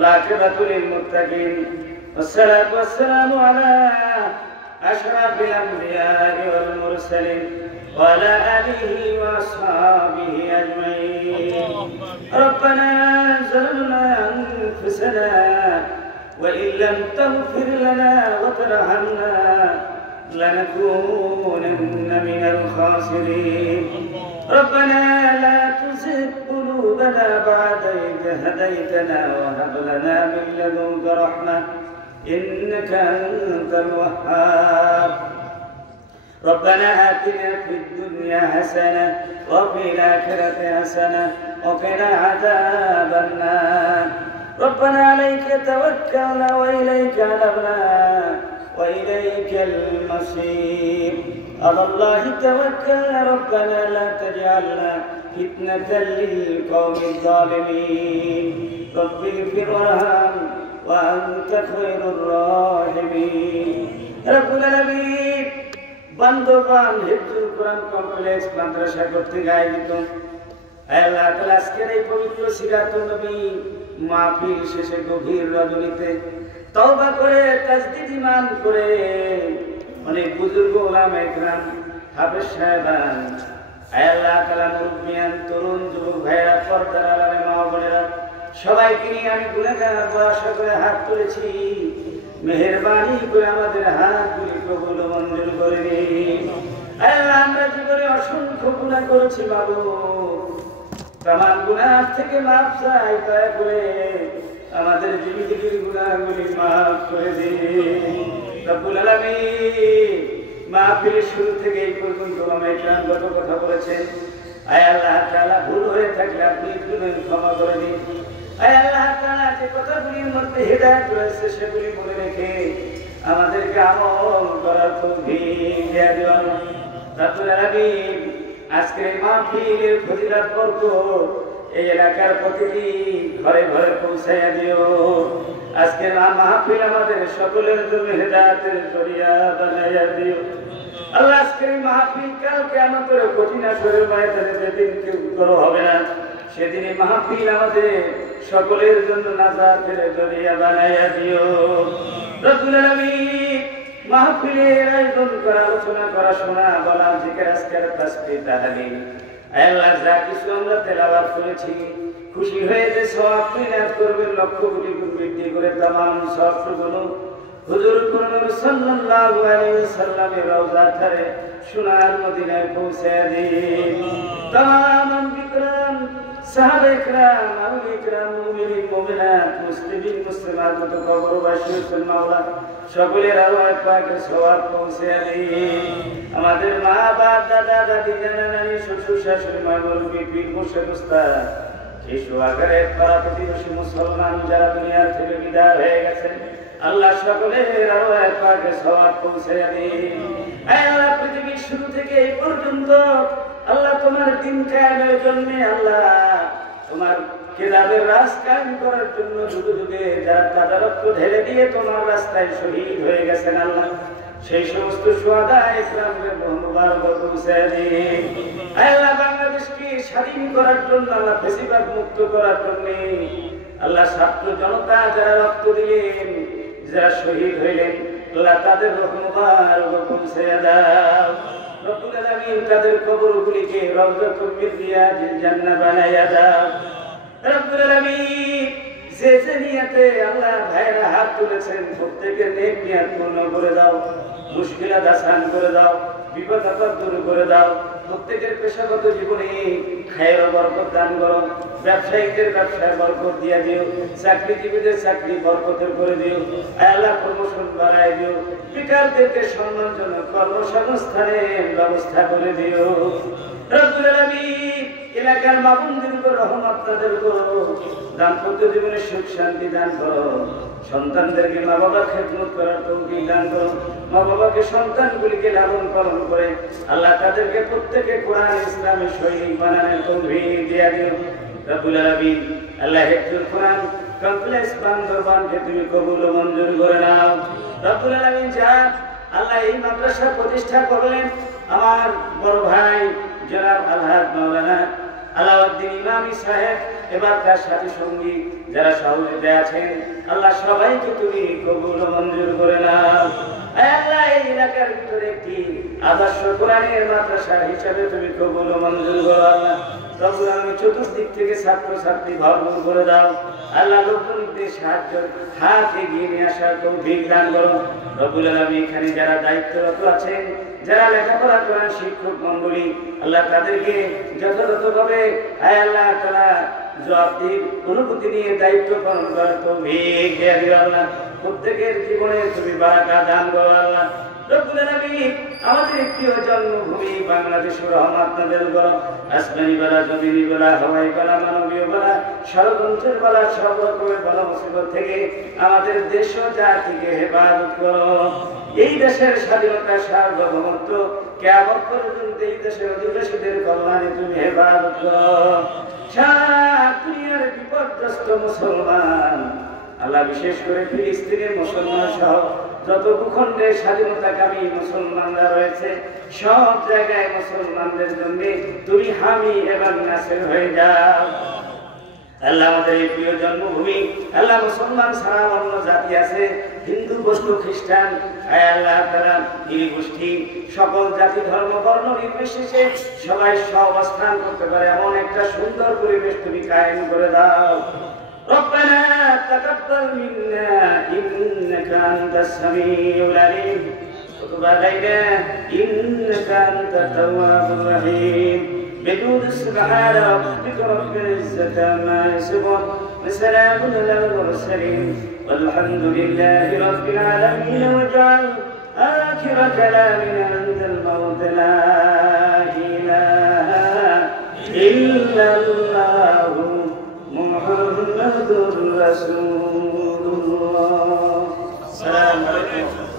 والعاقبة للمتقين والصلاة والسلام على أشرف الأنبياء والمرسلين وعلى آله وأصحابه أجمعين. ربنا ظلمنا أنفسنا وإن لم تغفر لنا وترحمنا لنكونن من الخاسرين. ربنا لا تزغ قلوبنا بعد إذ هديتنا وهب لنا من لدنك رحمة إنك أنت الوهاب. ربنا آتنا في الدنيا حسنة وفي الآخرة حسنة وقنا عذاب النار. ربنا عليك توكلنا وإليك أنبنا وإليك المصير. على الله توكلنا ربنا لا تجعلنا فتنة للقوم الظالمين. رب اغفر وارحم وأنت خير الراحمين. رب العالمين বান্দরবান হিফজুল কোরআন complex মাদ্রাসা কর্তৃক আয়োজিত আল্লাহ তাআলা আজকের এই পবিত্র সিরাতুন নবী মাহফিল শেষে গভীর রজনীতে তওবা করে তাজদীদ ঈমান করে অনেক বুজুর্গ উলামায়ে কেরাম হাফেজ সাহেবান আল্লাহ তাআলা মুরব্বিয়ান তরুণ যুবক ভাইরা পর্দার আড়ালে মা বোনেরা সবাইকে নিয়ে আমি গুনাহগার আশা করে হাত তুলেছি। মেহেরবানি করে আমাদের হাতগুলি কবুল ও মঞ্জুর করে নিন। আল্লাহ আমরা জীবনে অসংখ্য গুনাহ করেছি মাবুদ, তামাম গুনাহ থেকে মাফ চাই, দয়া করে আমাদের জীবিতের গুনাহগুলি মাফ করে দিন। রব্বুল আলামিন মাহফিলের শুরু থেকে এই পর্যন্ত আমায় যত কথা বলেছেন, আয় আল্লাহ তাআলা ভুল হয়ে থাকলে আপনি ক্ষমা করে দিন। আয় আল্লাহ তাআলা যে কথাগুলির মধ্যে হিদায়াত রয়েছে সেগুলি মনে রেখে আমাদেরকে আমল করার তৌফিক দিয়ে দিন। রব্বুল আলামিন আজকের এই মাহফিলের ফজিলত বরকত এই এলাকার প্রতিটি ঘরে ঘরে পৌঁছাইয়া দিও। আজকের মাহফিল আমাদের সকলের জন্য হিদায়াতের জরিয়া বানাইয়া দিও। আল্লাহ আজকের এই মাহফিল কাল কিয়ামতের কঠিন আসরের ময়দানে যেদিন কেউ উত্তর হবে না, সেদিন এই মাহফিল আমাদের সকলের জন্য নাজাতের জরিয়া বানাইয়া দিও। রব্বুল আলামিন মাহফিলের আয়োজন করা, আলোচনা করা, শোনা, বলা, জিকির, আজকার, তাসবিহ, তাহলিল, আল্লাহ যা কিছু আমরা তেলাওয়াত করেছি, খুশি হয়ে যে সওয়াব নিয়াত করবেন লক্ষ কোটি গুণ বৃদ্ধি করে তামাম সওয়াবগুলো হুজুর করিম সাল্লাল্লাহু আলাইহি ওয়াসাল্লামের রওজা ধারে সোনার মদিনায় পৌঁছে দিন। তামাম বিকরাম সাহাবায়ে কেরাম, আউলিয়া কেরাম, মুমিনিন, মুমিনাত, মুসলিমিন, মুসলিমাত, যত কবরবাসী আছেন মাওলা সকলের আল্লাহ পাকের সওয়াব পৌঁছে দিন। আমাদের মা বাপ, দাদা দাদি, নানা নানি, শ্বশুর শাশুড়ি, মা মুরব্বি, পীর মুর্শিদ উস্তাদ, শিশু আকারে পাড়া প্রতিবেশী মুসলমান যারা দুনিয়া থেকে বিদায় হয়ে গেছেন, আল্লাহ সকলের আল্লাহ পাকের সওয়াব পৌঁছে দিন। আল্লাহ পৃথিবীর শুরু থেকে এই পর্যন্ত আল্লাহ তোমার দিন কায়েমের জন্য, আল্লাহ তোমার কিতাবের রাজ কায়েম করার জন্য যুগে যুগে যারা তাদের রক্ত ঢেলে দিয়ে তোমার রাস্তায় শহীদ হয়ে গেছেন, আল্লাহ সেই সমস্ত শুহাদা ইকরামের মুবারক পৌঁছে দিন। আল্লাহ বাংলাদেশকে স্বাধীন করার জন্য, আল্লাহ ফেসিবাদ মুক্ত করার জন্য আল্লাহ ছাত্র জনতা যারা রক্ত দিলেন, যারা শহীদ হইলেন, আল্লাহ তাদের রূহ মুবারক পৌঁছে দাও। রব্বুল আলামিন তাদের কবরগুলিকে রাউযাতুল মিন রিয়াজিল জান্নাহ বানায়া দাও। রব্বুল আলামিন যে যে নিয়তে আল্লাহ ভাইরা হাত তুলেছেন প্রত্যেকের নেক নিয়ত পূর্ণ করে দাও, মুশকিলাত আসান করে দাও, বিপদ আপদ দূর করে দাও। প্রত্যেকের পেশাগত জীবনে খায়ের বরকত দান করো, ব্যবসায়ীদের ব্যবসায় বরকত দিয়ে দিও, চাকরিজীবীদের চাকরি বরকতের করে দিও। আল্লাহ প্রমোশন বাড়ায় দিও, বেকারদেরকে সম্মানজনক কর্মসংস্থানের ব্যবস্থা করে দিও। রব্বুল আলামিন এলাকার মাবুনদের উপর রহমত নাযিল করো, দাম্পত্য জীবনে সুখ শান্তি দান করো, সন্তানদেরকে মা বাবার খেদমত করার তৌফিক দান করো, মা বাবাকে সন্তানগুলিকে লালন পালন করে আল্লাহ তাদেরকে প্রত্যেকে কোরআন ইসলামের সৈনিক বানানোর তৌফিক দিয়ে দিও। রব্বুল আলামিন আল্লাহ হিফজুল কোরআন কমপ্লেক্স বান্দরবানকে তুমি কবুল ও মঞ্জুর করে নাও। রব্বুল আলামিন যা আল্লাহ এই মাদ্রাসা প্রতিষ্ঠা করলেন, আমার বড় ভাই জনাব আলহাজ মাওলানা আলাউদ্দিন ইমামি সাহেব এবার তার সাথে সঙ্গী যারা সহযোগিতা আছেন আল্লাহ সবাইকে তুমি কবুল ও মঞ্জুর করে নাও। আল্লাহ এই এলাকার ভিতরে একটি আদর্শ কোরআনের মাদ্রাসা হিসাবে তুমি কবুল ও মঞ্জুর করো আল্লাহ। রব্বুল আলামিন চতুর্দিক থেকে ছাত্রছাত্রী ভরপুর করে দাও আল্লাহ। লোকদের সাহায্য হাত এগিয়ে নিয়ে আসার তৌফিক দান করো রব্বুল আলামিন। এখানে যারা দায়িত্বরত আছেন, যারা লেখাপড়া করেন শিক্ষক মন্ডলী আল্লাহ, তাদেরকে যথাযথভাবে আল্লাহ তারা জবাবদিহির অনুভূতি নিয়ে দায়িত্ব পালন করার তৌফিক দিয়ে দিও আল্লাহ। প্রত্যেকের জীবনে তুমি বারাকা দান করো আল্লাহ। রব্বুল আলামিন আমাদের প্রিয় জন্মভূমি বাংলাদেশের রহমত নাযিল করো। আসমানি বালা, জমিনি বালা, হাওয়াই বালা, মানবীয় বালা, ষড়যন্ত্রের বালা, সব রকমের বালা মুসিবত থেকে আমাদের দেশ ও জাতিকে হেফাজত করো। এই দেশের স্বাধীনতা সার্বভৌমত্ব কিয়ামত পর্যন্ত এই দেশের অধিবাসীদের কল্যাণে তুমি হেফাজত করো। সারা দুনিয়ার বিপদগ্রস্ত মুসলমান আল্লাহ, বিশেষ করে ফিলিস্তিনের মুসলমান সহ যত ভূখণ্ডে স্বাধীনতাকামী মুসলমানরা রয়েছে সব জায়গায় মুসলমানদের জন্য তুমি হামি এবং নাসির হয়ে যাও আল্লাহ। আমাদের এই প্রিয় জন্মভূমি আল্লাহ, মুসলমান ছাড়া অন্য জাতি আছে, হিন্দু, বৌদ্ধ, খ্রিস্টান, আল্লাহ তারা নৃগোষ্ঠী, সকল জাতি ধর্ম বর্ণ নির্বিশেষে সবাই সহাবস্থান করতে পারে এমন একটা সুন্দর পরিবেশ তুমি কায়েম করে দাও। ربنا تقبل منا إنك أنت السميع العليم وتب علينا إنك أنت التواب الرحيم. بجود سبحان ربك رب العزة عما يصفون وسلام على المرسلين والحمد لله رب العالمين. واجعل آخر كلامنا عند الموت لا إله إلا الله محمد رسول الله. السلام عليكم.